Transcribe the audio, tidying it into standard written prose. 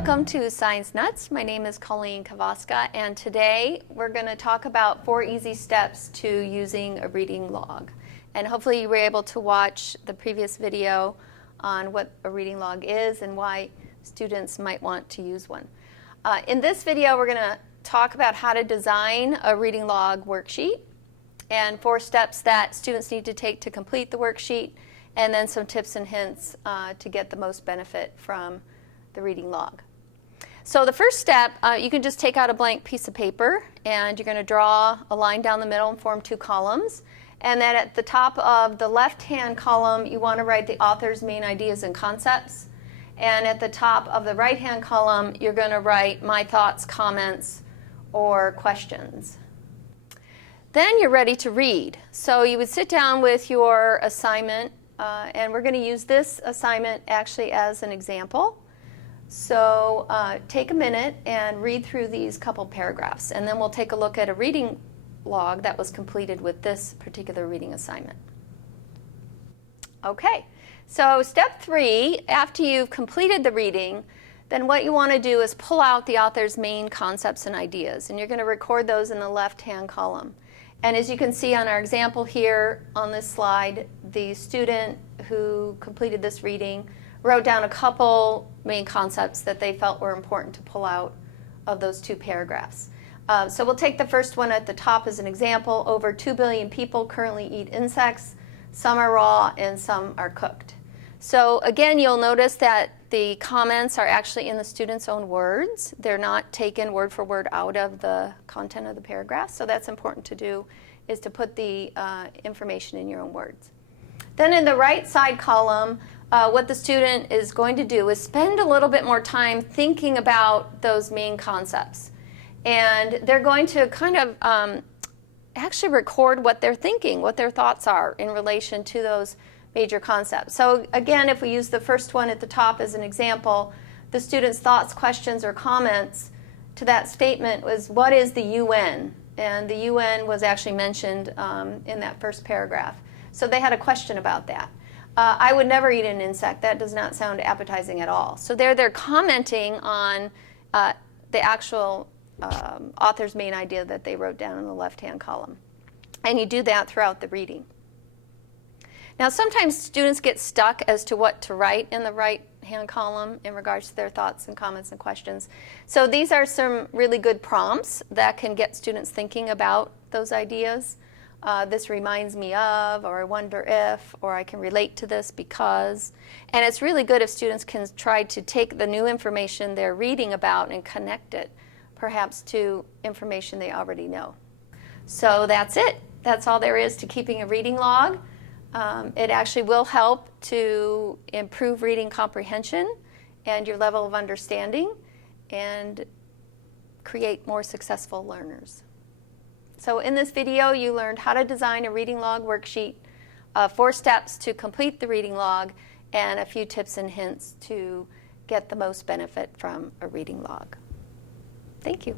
Welcome to Science Nuts. My name is Colleen Kavaska, and today we're going to talk about 4 easy steps to using a reading log. And hopefully you were able to watch the previous video on what a reading log is and why students might want to use one. In this video, we're going to talk about how to design a reading log worksheet and 4 steps that students need to take to complete the worksheet, and then some tips and hints to get the most benefit from the reading log. So the first step, you can just take out a blank piece of paper and you're going to draw a line down the middle and form 2 columns. And then at the top of the left-hand column, you want to write the author's main ideas and concepts. And at the top of the right-hand column, you're going to write my thoughts, comments, or questions. Then you're ready to read. So you would sit down with your assignment, and we're going to use this assignment actually as an example. So take a minute and read through these couple paragraphs, and then we'll take a look at a reading log that was completed with this particular reading assignment. Okay, so step 3, after you've completed the reading, then what you want to do is pull out the author's main concepts and ideas, and you're going to record those in the left-hand column. And as you can see on our example here on this slide, the student who completed this reading wrote down a couple main concepts that they felt were important to pull out of those 2 paragraphs. So we'll take the first one at the top as an example. Over 2 billion people currently eat insects. Some are raw and some are cooked. So again, you'll notice that the comments are actually in the student's own words. They're not taken word for word out of the content of the paragraph. So that's important to do, is to put the information in your own words. Then in the right side column, what the student is going to do is spend a little bit more time thinking about those main concepts. And they're going to kind of actually record what they're thinking, what their thoughts are in relation to those major concepts. So again, if we use the first one at the top as an example, the student's thoughts, questions, or comments to that statement was, what is the UN? And the UN was actually mentioned in that first paragraph. So they had a question about that. I would never eat an insect. That does not sound appetizing at all. So they're commenting on the actual author's main idea that they wrote down in the left-hand column. And you do that throughout the reading. Now sometimes students get stuck as to what to write in the right-hand column in regards to their thoughts and comments and questions. So these are some really good prompts that can get students thinking about those ideas. This reminds me of, or I wonder if, or I can relate to this because. And it's really good if students can try to take the new information they're reading about and connect it perhaps to information they already know. So that's it. That's all there is to keeping a reading log. It actually will help to improve reading comprehension and your level of understanding and create more successful learners. So in this video, you learned how to design a reading log worksheet, 4 steps to complete the reading log, and a few tips and hints to get the most benefit from a reading log. Thank you.